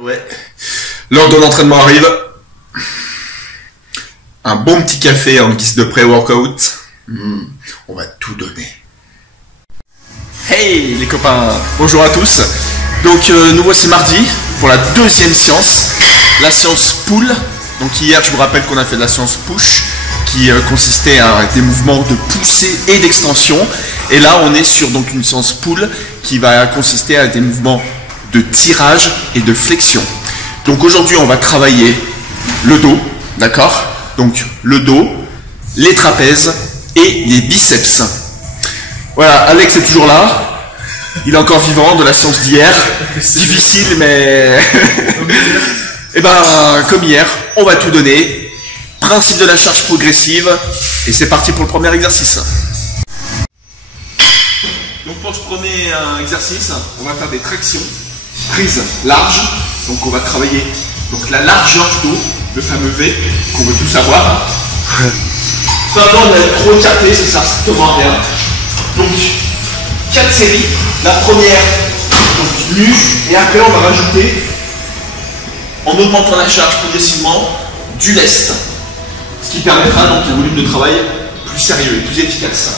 Ouais, l'heure de l'entraînement arrive. Un bon petit café en guise de pré-workout. On va tout donner. Hey les copains, bonjour à tous. Donc nous voici mardi pour la deuxième séance, la séance pull. Donc hier je vous rappelle qu'on a fait de la séance push qui consistait à des mouvements de poussée et d'extension. Et là on est sur donc une séance pull qui va consister à des mouvements de tirage et de flexion. Donc aujourd'hui on va travailler le dos, d'accord? Donc le dos, les trapèzes et les biceps. Voilà, Alex est toujours là, il est encore vivant de la séance d'hier, difficile mais et ben comme hier, on va tout donner. Principe de la charge progressive et c'est parti pour le premier exercice. Donc pour ce premier exercice, on va faire des tractions. Prise large, donc on va travailler donc la largeur du dos, le fameux V qu'on veut tous avoir. Pas besoin d'être trop écarté, ça sert strictement à rien. Donc 4 séries, la première donc nue et après on va rajouter en augmentant la charge progressivement du lest, ce qui permettra donc un volume de travail plus sérieux et plus efficace.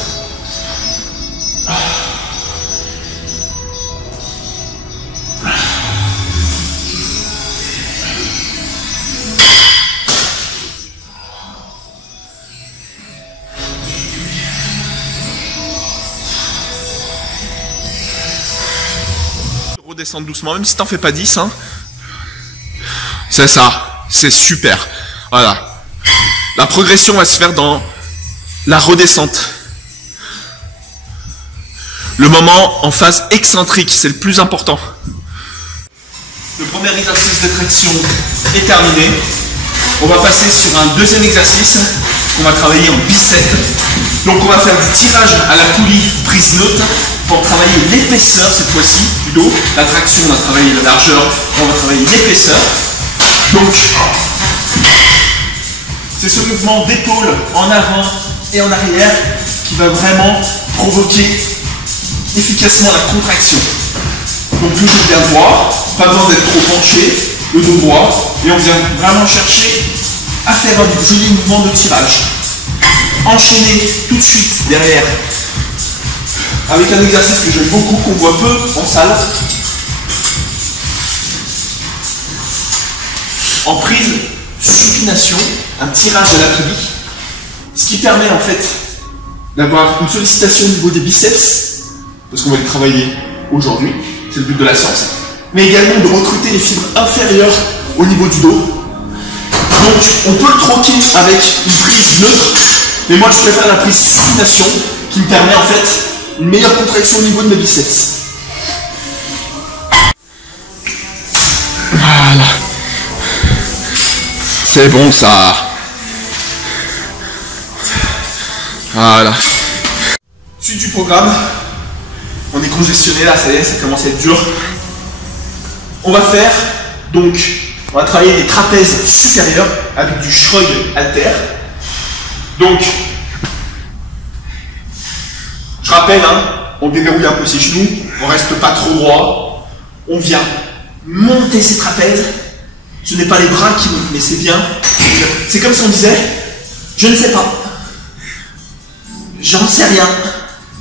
Redescendre doucement, même si t'en fais pas 10, hein. C'est ça, c'est super. Voilà. La progression va se faire dans la redescente. Le moment en phase excentrique, c'est le plus important. Le premier exercice de traction est terminé. On va passer sur un deuxième exercice qu'on va travailler en biceps. Donc on va faire du tirage à la poulie prise neutre pour travailler l'épaisseur cette fois-ci du dos. La traction, on a travaillé la largeur, on va travailler l'épaisseur. Donc c'est ce mouvement d'épaule en avant et en arrière qui va vraiment provoquer efficacement la contraction. Donc le dos bien droit, pas besoin d'être trop penché, le dos droit, et on vient vraiment chercher à faire un joli mouvement de tirage. Enchaîner tout de suite derrière avec un exercice que j'aime beaucoup, qu'on voit peu en salle, en prise supination, un tirage à la poulie, ce qui permet en fait d'avoir une sollicitation au niveau des biceps, parce qu'on va les travailler aujourd'hui, c'est le but de la séance, mais également de recruter les fibres inférieures au niveau du dos. Donc on peut le troquer avec une prise neutre, mais moi je préfère la prise supination qui me permet en fait une meilleure contraction au niveau de mes biceps. Voilà. C'est bon ça. Voilà. Suite du programme. On est congestionné là, ça y est, ça commence à être dur. On va faire donc, on va travailler des trapèzes supérieurs avec du shrug halter. Donc, je rappelle, hein, on déverrouille un peu ses genoux, on reste pas trop droit, on vient monter ses trapèzes. Ce n'est pas les bras qui montent, mais c'est bien. C'est comme si on disait, je ne sais pas, j'en sais rien.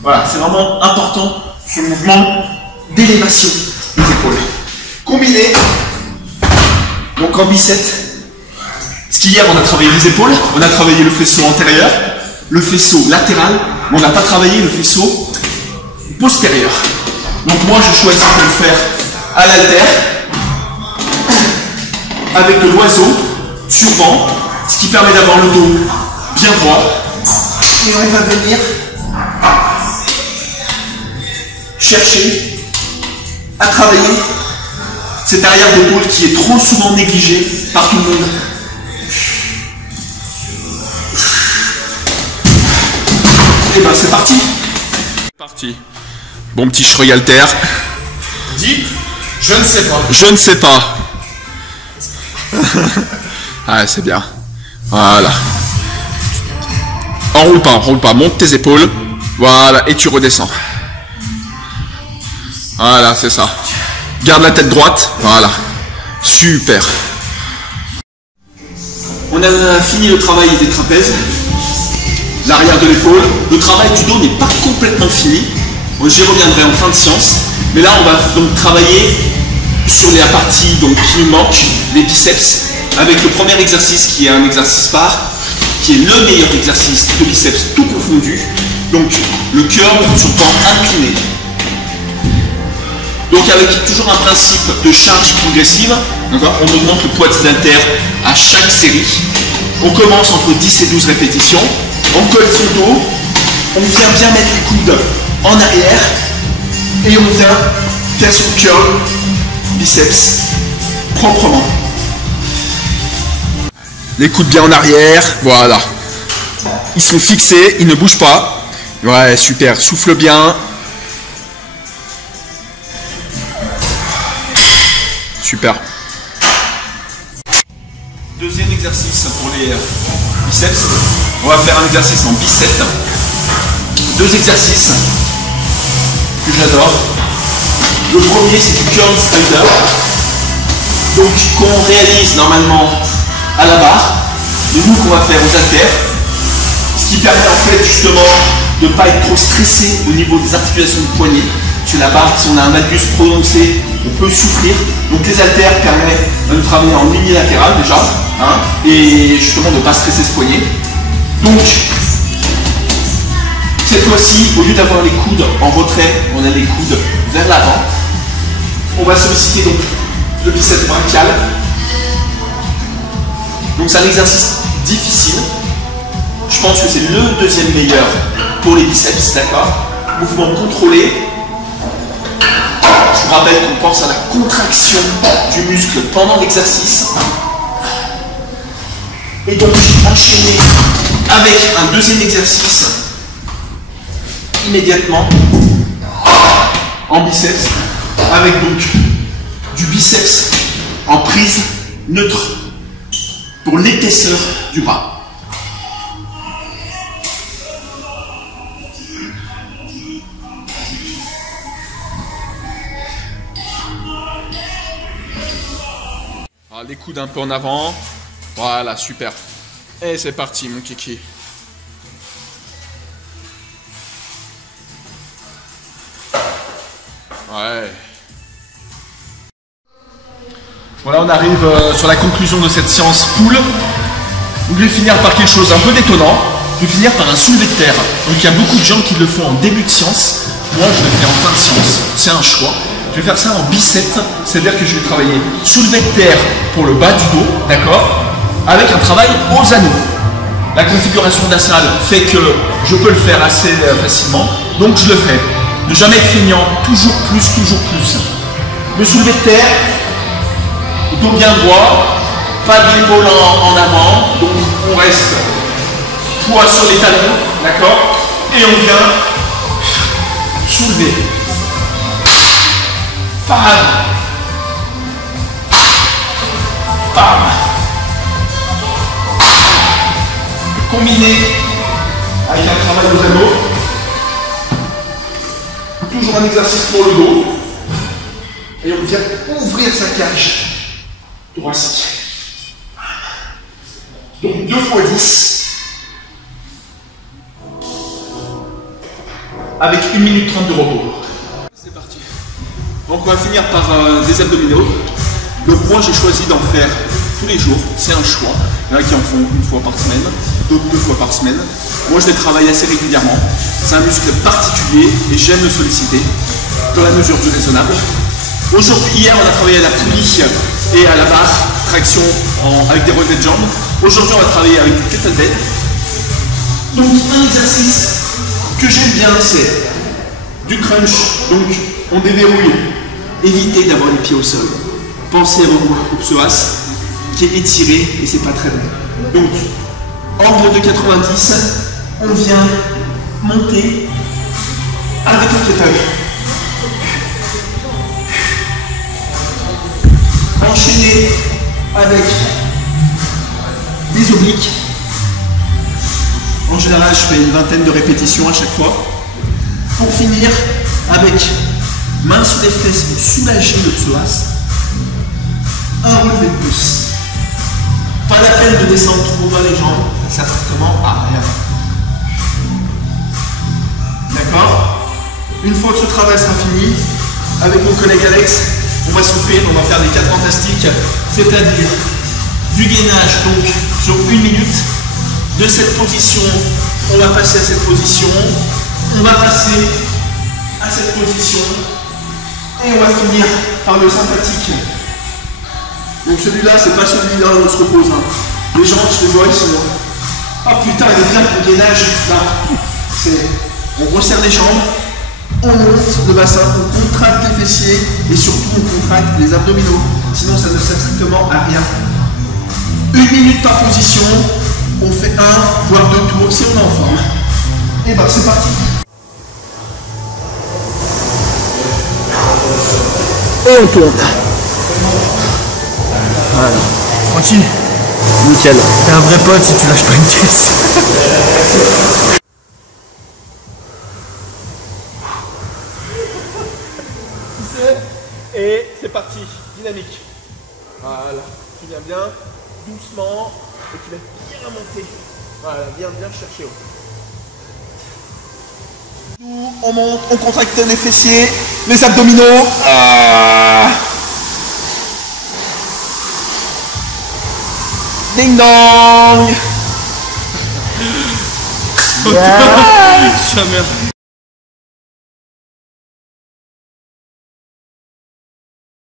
Voilà, c'est vraiment important ce mouvement d'élévation des épaules. Combiné, donc en biceps, ce qu'hier on a travaillé les épaules, on a travaillé le faisceau antérieur, le faisceau latéral, mais on n'a pas travaillé le faisceau postérieur. Donc moi je choisis de le faire à l'haltère, avec de l'oiseau sur banc, ce qui permet d'avoir le dos bien droit. Et on va venir chercher à travailler cette arrière d'épaule qui est trop souvent négligée par tout le monde. Et ben c'est parti. C'est parti. Bon petit shrug halter. Dis, je ne sais pas. Je ne sais pas. Ah c'est bien. Voilà. Enroule pas, monte tes épaules. Voilà, et tu redescends. Voilà, c'est ça. Garde la tête droite, voilà. Super. On a fini le travail des trapèzes, l'arrière de l'épaule. Le travail du dos n'est pas complètement fini. J'y reviendrai en fin de séance. Mais là, on va donc travailler sur la partie donc, qui nous manque, les biceps, avec le premier exercice qui est un exercice phare, qui est le meilleur exercice de biceps tout confondu. Donc le curl sur pan incliné. Donc avec toujours un principe de charge progressive, on augmente le poids de ses haltères à chaque série. On commence entre 10 et 12 répétitions, on colle son dos, on vient bien mettre les coudes en arrière et on vient faire son curl biceps proprement. Les coudes bien en arrière, voilà. Ils sont fixés, ils ne bougent pas. Ouais, super, souffle bien. Super. Deuxième exercice pour les biceps. On va faire un exercice en biceps. Deux exercices que j'adore. Le premier, c'est du curl strider. Donc, qu'on réalise normalement à la barre. Mais nous, qu'on va faire aux haltères. Ce qui permet en fait justement de ne pas être trop stressé au niveau des articulations du poignet. Sur la barre, si on a un valgus prononcé, on peut souffrir. Donc les haltères permettent de travailler en unilatéral déjà, et justement de ne pas stresser ce poignet. Donc, cette fois-ci, au lieu d'avoir les coudes en retrait, on a les coudes vers l'avant. On va solliciter donc le biceps brachial. Donc c'est un exercice difficile. Je pense que c'est le deuxième meilleur pour les biceps, d'accord? Mouvement contrôlé. Je vous rappelle qu'on pense à la contraction du muscle pendant l'exercice. Et donc enchaîner avec un deuxième exercice immédiatement en biceps, avec donc du biceps en prise neutre pour l'épaisseur du bras. Les coudes un peu en avant. Voilà, super. Et c'est parti, mon kiki. Ouais. Voilà, on arrive sur la conclusion de cette séance pull. Donc, je vais finir par quelque chose un peu d'étonnant. Je vais finir par un soulevé de terre. Donc, il y a beaucoup de gens qui le font en début de séance. Moi, je le fais en fin de séance. C'est un choix. Je vais faire ça en biceps, c'est-à-dire que je vais travailler soulevé de terre pour le bas du dos, d'accord, avec un travail aux anneaux. La configuration de la salle fait que je peux le faire assez facilement, donc je le fais. Ne jamais être feignant, toujours plus, toujours plus. Le soulevé de terre, dos bien droit, pas d'épaule en avant, donc on reste poids sur les talons, d'accord, et on vient soulever. Bam. Bam. Combiné avec un travail aux anneaux. Toujours un exercice pour le dos. Et on vient ouvrir sa cage thoracique. Donc 2 fois 10. Avec 1 minute 30 de repos. C'est parti. Donc on va finir par des abdominaux. Donc moi j'ai choisi d'en faire tous les jours, c'est un choix. Il y en a qui en font 1 fois par semaine, d'autres 2 fois par semaine. Moi je les travaille assez régulièrement. C'est un muscle particulier et j'aime le solliciter dans la mesure du raisonnable. Aujourd'hui, hier on a travaillé à la poulie et à la barre, traction avec des relevés de jambes. Aujourd'hui on va travailler avec du kettlebell. Donc un exercice que j'aime bien c'est du crunch. Donc on déverrouille. Évitez d'avoir les pieds au sol. Pensez à votre psoas qui est étiré et c'est pas très bon. Donc, angle de 90, on vient monter avec un kettlebell. Enchaîner avec des obliques. En général, je fais une vingtaine de répétitions à chaque fois. Pour finir, avec main sur les fesses pour soulager le psoas. un relevé de plus. Pas la peine de descendre trop bas les jambes, ça sert strictement à rien. D'accord? Une fois que ce travail sera fini, avec mon collègue Alex, on va souffler, on va faire des 4 fantastiques, c'est-à-dire du gainage donc sur 1 minute. De cette position, on va passer à cette position, on va passer à cette position, et on va finir par le sympathique. Donc celui-là, c'est pas celui-là où on se repose. Hein. Les gens, je les vois, ils sont... Ah putain, il est bien pour le gainage. Là, on resserre les jambes, on monte le bassin, on contracte les fessiers, et surtout on contracte les abdominaux. Sinon, ça ne sert strictement à rien. 1 minute par position, on fait 1 voire 2 tours si on est en forme. Et ben c'est parti. Et on tourne. Voilà. Tranquille. Nickel. T'es un vrai pote si tu lâches pas une caisse. Et c'est parti. Dynamique. Voilà. Tu viens bien, doucement, et tu vas bien monter. Voilà, bien chercher haut. Nous, on monte, on contracte les fessiers, les abdominaux. Ding dong. Yeah.